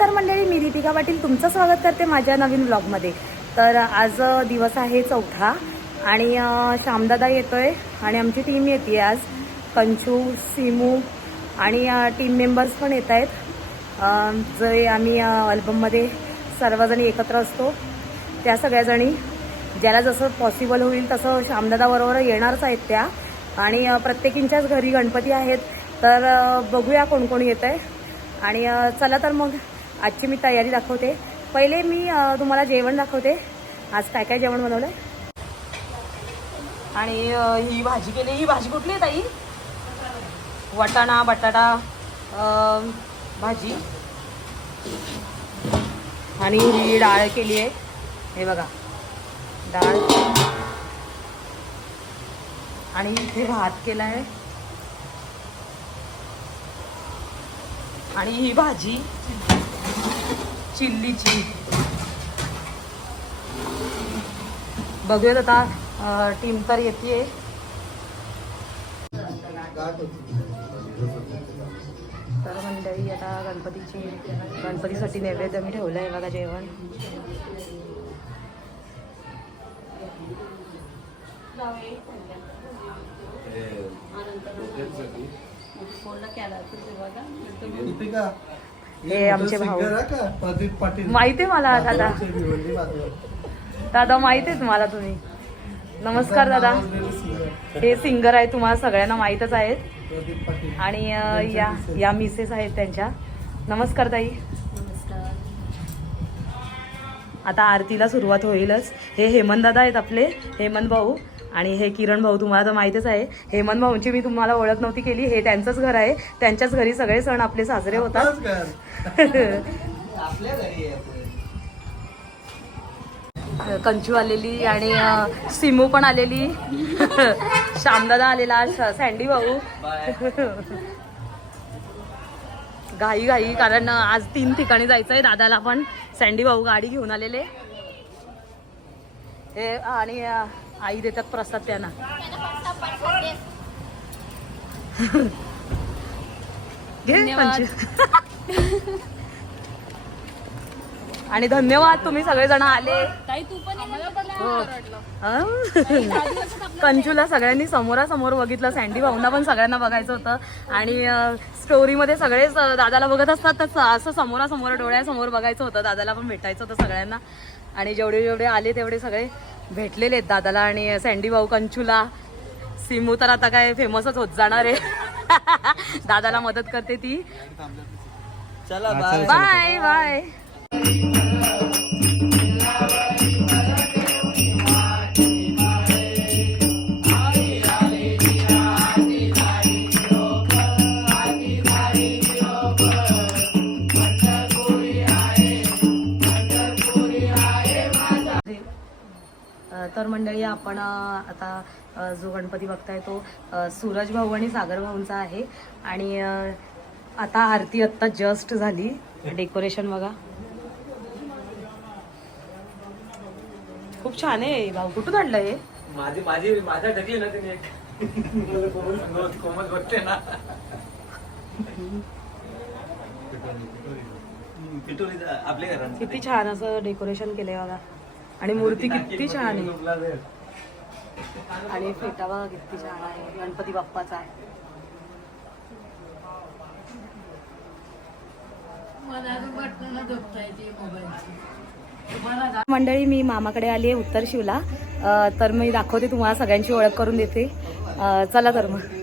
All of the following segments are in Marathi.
नमस्कार मंडळी मी दीपिका पाटील. तुमचं स्वागत करते माझ्या नवीन ब्लॉगमध्ये. तर आज दिवस आहे चौथा आणि श्यामदादा येतो आहे आणि आमची टीम येते आज. कंचू सिमू आणि टीम मेंबर्स पण येत आहेत. जे आम्ही अल्बममध्ये सर्वजणी एकत्र असतो. त्या सगळ्याजणी ज्याला जसं पॉसिबल होईल तसं श्यामदादाबरोबर येणारच आहेत त्या. आणि प्रत्येकींच्याच घरी गणपती आहेत. तर बघूया कोण कोण येत आहे आणि चला तर मग आजची मी तयारी दाखवते. पहिले मी तुम्हाला जेवण दाखवते. आज काय काय जेवण बनवलं आणि ही भाजी केली. ही भाजी कुठली आहे ताई? वटाणा बटाटा भाजी. आणि ही डाळ केली आहे. हे बघा. डाळ. आणि इथे भात केला आहे. आणि ही भाजी. चिल्लीची बघूयात आता टीम तर येते तर मंडळी आता गणपतीची गणपतीसाठी नैवेद्य मी ठेवलं आहे बघा जेवण दीपिका हे आमचे भाऊ. singer आहे का? प्रदीप पाटील. माहिती आहे मला दादा. दादा माहिती आहे तुम्हाला तुम्ही. नमस्कार दादा. हे सिंगर आहे तुम्हाला सगळ्यांना माहीतच आहेत. प्रदीप पाटील. आणि या या मिसेस आहेत त्यांच्या. नमस्कार ताई. आता आरतीला सुरुवात होईलच. हे हेमंत दादा आहेत आपले. हेमंत भाऊ. आणि हे किरण भाऊ तुम्हाला तर माहीतच आहे हेमंत भाऊंची मी तुम्हाला ओळख नव्हती केली हे त्यांचंच घर आहे त्यांच्याच घरी सगळे सण आपले साजरे होतात. कंचू आलेली आणि सिमू पण आलेली. श्यामदादा आलेला सँडी भाऊ. घाई घाई कारण आज तीन ठिकाणी जायचं आहे दादाला पण. सँडी भाऊ गाडी घेऊन आलेले. हे आणि आई देतात प्रसाद त्यांना. आणि धन्यवाद तुम्ही सगळेजण आले? कंजूला सगळ्यांनी समोरासमोर बघितलं सँडी भाऊंना पण सगळ्यांना बघायचं होतं. आणि स्टोरीमध्ये सगळेच दादाला बघत असतात तर असं समोरासमोर डोळ्यासमोर बघायचं होतं. दादाला पण भेटायचं होतं सगळ्यांना. आणि जेवढे जेवढे आले तेवढे सगळे भेटलेले आहेत दादाला आणि सँडी भाऊ कंचूला. सिमू तर आता काय फेमसच होत जाणार आहे. दादाला मदत करते ती. चला बाय बाय बाय तर मंडळी आपण आता जो गणपती बघताय तो सूरज भाऊ आणि सागर भाऊंचा आहे. आणि आता आरती आत्ता जस्ट झाली. डेकोरेशन बघा. खूप छान आहे भाऊ. कुठून आणलं हे? माझी माझी माझ्या ढकली ना तिने एक. कोमल कोमल बघते ना. किती छान असं डेकोरेशन केलंय बघा. आणि मूर्ती किती छान आहे. आणि फेटा बघा किती छान आहे. गणपती बाप्पाचा मंडळी मी मामाकडे आली आहे उत्तर शिवला. तर मी दाखवते तुम्हाला सगळ्यांची ओळख करून देते. चला तर मग.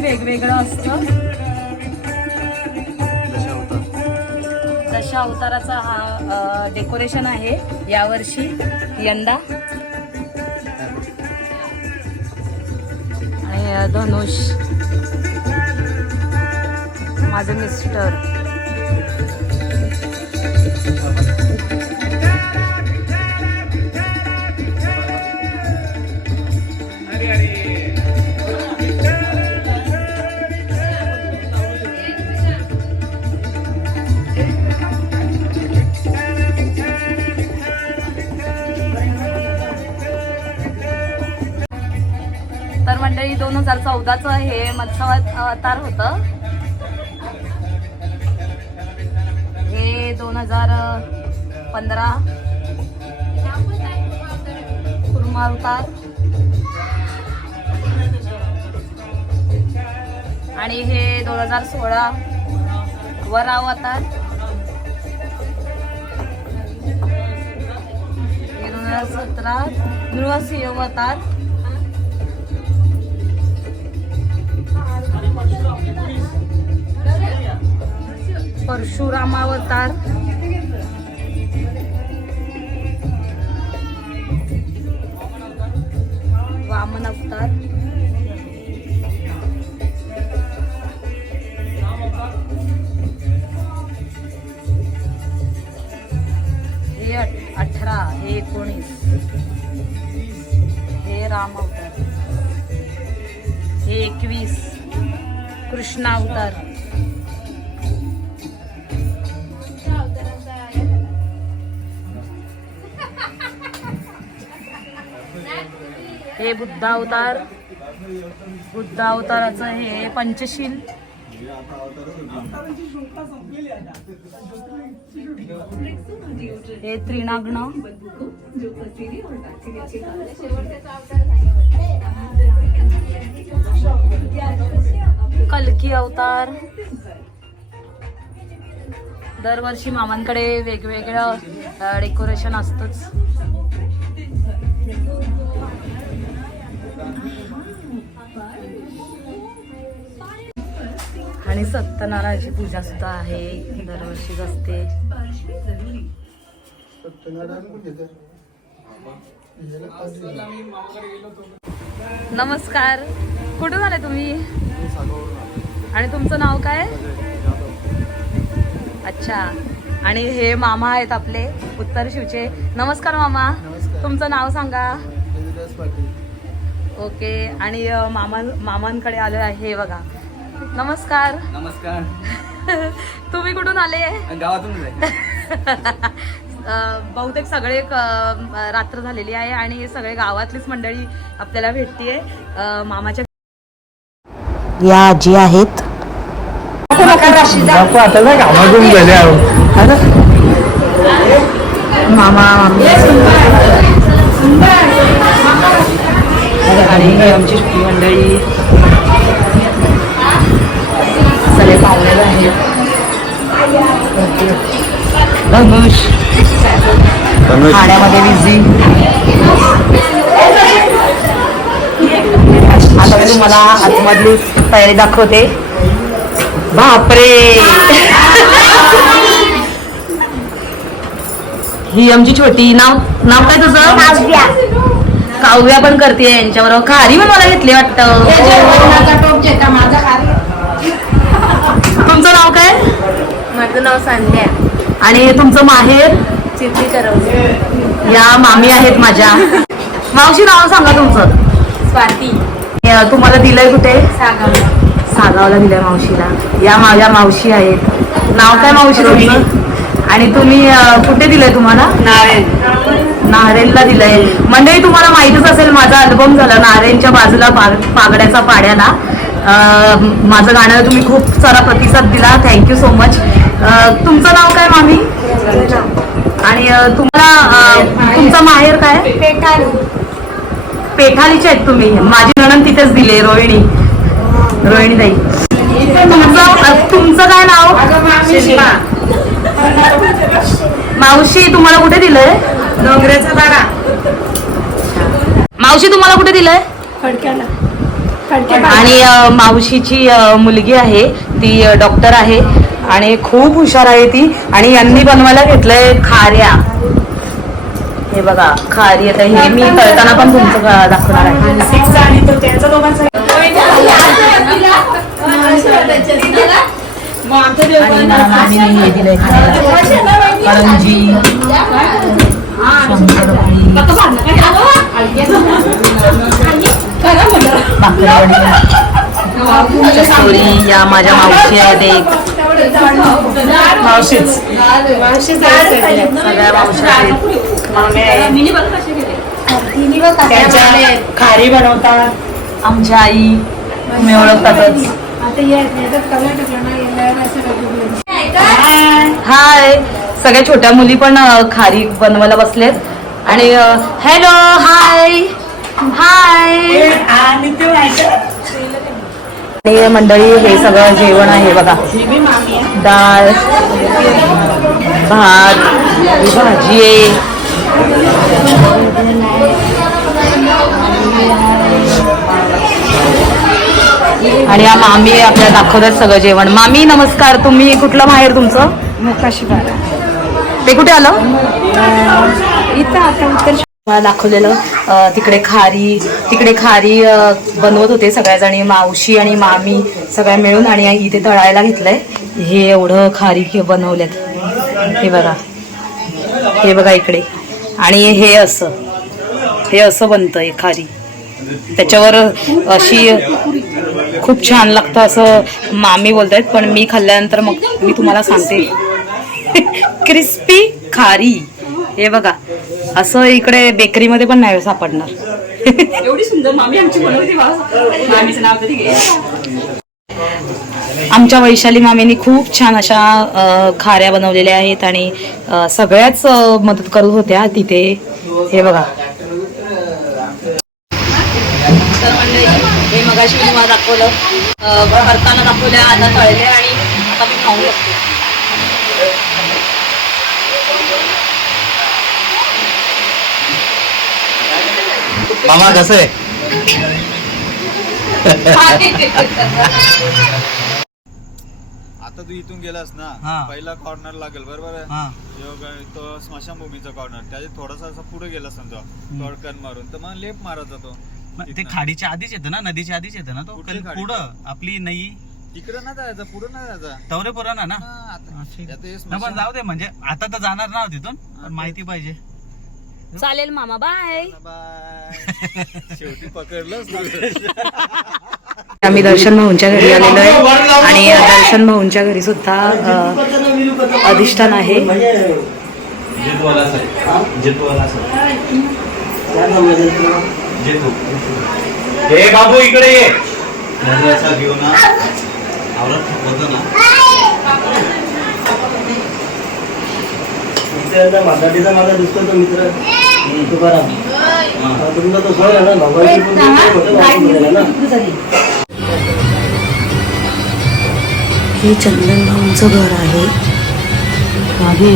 वेगवेगळं असतं. दशा अवताराचा हा डेकोरेशन आहे यावर्षी यंदा. आणि धनुष. माझं मिस्टर हजार चौदाचं हे मत्स्य अवतार होतं. हे दोन हजार पंधरा. कुर्मा अवतार. आणि हे दोन हजार सोळा वरा अवतार. हे दोन हजार सतरा नृसिंह अवतार. परशुरामावतार वामन अवतार. ना अवतार हे बुद्धा अवतार. बुद्ध अवताराचं हे पंचशील. हे त्रिनाग्न. कलकी अवतार. दरवर्षी मामांकडे वेगवेगळं डेकोरेशन असतंच. आणि सत्यनारायणाची पूजा सुद्धा आहे. दरवर्षीच असते. सत्यनारायण नमस्कार. कुठून आले तुम्ही. आणि तुमचं नाव काय? अच्छा. आणि हे मामा आहेत आपले उत्तर शिवचे. नमस्कार मामा. तुमचं नाव सांगा. ओके. आणि मामा मामांकडे आलो आहे हे बघा. नमस्कार. नमस्कार. तुम्ही कुठून आले? गावातून बहुतेक सगळे रात्र झालेली आहे आणि सगळे गावातलीच मंडळी आपल्याला भेटतीये. मामाच्या या आजी आहेत. मामा मामी. मामा आणि आमची मंडळी. सगळे पाहुणे आहेत. खाण्यामध्ये बिझी आता मी तुम्हाला आतमधली तयारी दाखवते. बापरे! ही आमची छोटी नाव नाव काय तुझं? काव्या. काव्या पण करते यांच्याबरोबर. खारी पण मला घेतली वाटतं. तुमचं नाव काय? माझं नाव संध्या. आणि तुमचं माहेर? करवली या मामी आहेत माझ्या. मावशी नाव सांगा तुमचं. स्वाती. तुम्हाला दिलंय कुठे? सागाव. सागावला दिलंय मावशीला. या माझ्या मावशी आहेत. नाव काय मावशी तुमचं? आणि तुम्ही कुठे दिलंय तुम्हाला? नारायण. नारायणला दिलंय. मंडळी तुम्हाला माहितीच असेल माझा अल्बम झाला नारायणच्या बाजूला पाग- पागड्याचा पाड्याला. माझं गाणं तुम्ही खूप सारा प्रतिसाद दिला. थँक्यू सो मच तुमचं नाव काय मामी? आणि तुम्हाला तुमचं माहेर काय? पेठालीचे आहेत तुम्ही. माझी नणन तिथेच दिले रोहिणी. रोहिणी ताई तुमचं तुमचं काय नाव? मावशी. तुम्हाला कुठे दिलंय? डोंगराचा बारा मावशी तुम्हाला कुठे दिलंय? आणि मावशीची मुलगी आहे. ती डॉक्टर आहे. आणि खूप हुशार आहे ती. आणि यांनी बनवायला घेतलंय खाऱ्या. हे बघा खारी आता हे मी तळताना पण तुमचं दाखवणार आहे. हे दिलंय. करंजी. या माझ्या मावशी आहेत एक. मावशीच. सगळ्या. मावशी आहेत. त्यांच्या खारी बनवतात आमच्या आई तुम्ही ओळखतातच. हाय. सगळ्या छोट्या मुली पण खारी बनवायला बसलेत. आणि हॅलो हाय. हाय. आणि मंडळी हे सगळं जेवण आहे बघा. डाळ भात भाजी आहे. आणि या मामी आपल्याला दाखवतात सगळं जेवण. मामी नमस्कार. तुम्ही कुठलं माहेर तुमचं? मोकाशी ते कुठे आलं? इथं आता उत्तर दाखवलेलं. तिकडे खारी तिकडे खारी बनवत होते सगळ्याजणी मावशी आणि मामी सगळ्या मिळून आणि इथे तळायला घेतलंय. हे एवढं खारी के- हे बघा. हे बघा इकडे. आणि हे असं. हे असं बनतंय खारी. त्याच्यावर अशी खूप छान लागतं असं मामी बोलतायत पण मी खाल्ल्यानंतर मग मी तुम्हाला सांगते. क्रिस्पी खारी. हे बघा असं इकडे बेकरीमध्ये पण नाही सापडणार. एवढी सुंदर मामी आमची बनवते मामीचं नाव आमच्या वैशाली मामीनी खूप छान अशा खाऱ्या बनवलेल्या आहेत आणि सगळ्याच मदत करत होत्या तिथे. हे बघा. तर हे मगाशी मी तुम्हाला दाखवलं. करताना दाखवल्या आता तळले आणि आता मी खाऊ शकते मामा कसं आहे? आता तू इथून गेलास ना हा. पहिला कॉर्नर लागेल बरोबर आहे? हा. जेव्हा तो स्मशानभूमीचा कॉर्नर त्याच्या थोडासा असा पुढे गेला समजा तोडकन मारून. तर मग लेप मारत जातो मग ते. खाडीच्या आधीच येतं ना नदीच्या आधीच येतं ना तो? कुठली कारण खाडी? पुढं आपली नई. तिकडे ना जायचं पुढे ना जायचं. तवरे पुराणा ना? हा, आता- हा, ठीक. आता हे ना पण स्मशान- जाऊ दे म्हणजे आता तर जाणार ना तिथून पण ते- माहिती पाहिजे. चालेल मामा. बाय बाय शेवटी पकडलंच तू. आम्ही दर्शन भाऊंच्या घरी आलेलो आहे. आणि दर्शन भाऊंच्या घरी सुद्धा अधिष्ठान आहे. हे? बाबू इकडे ये. घेऊ ना? मराठीचा माझा दिसतो तो मित्र. तुकाराम. हा, तुमचा तो ना आहे ना हे चंदन भाऊंचं घर आहे. मागे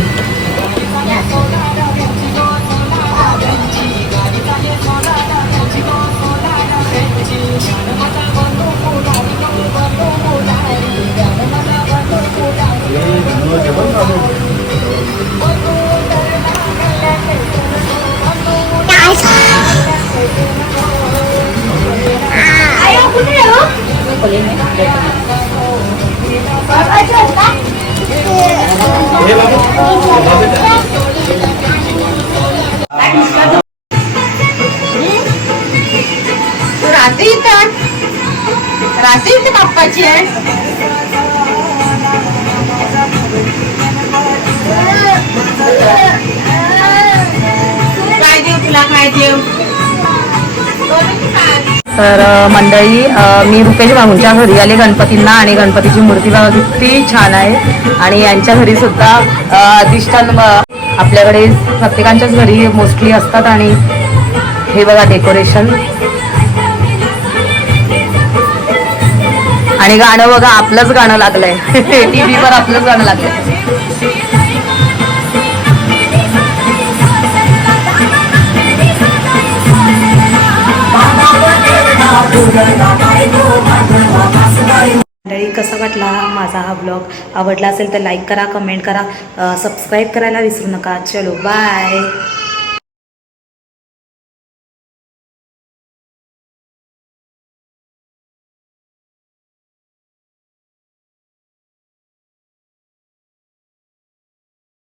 रात्री इथं रात्री इथे बाप्पाची आहे काय देऊ तुला काय देऊ तर मंडळी मी रुपेश बाबूंच्या घरी आले. गणपतींना आणि गणपतीची मूर्ती बघा किती छान आहे. आणि यांच्या घरी सुद्धा अधिष्ठान आपल्याकडे प्रत्येकांच्याच घरी मोस्टली असतात. आणि हे बघा डेकोरेशन. आणि गाणं बघा आपलंच गाणं लागलंय. टी व्हीवर आपलंच गाणं लागलंय. वाटला माझा हा ब्लॉग आवडला असेल तर लाईक करा कमेंट करा. सबस्क्राईब करायला विसरू नका. चलो बाय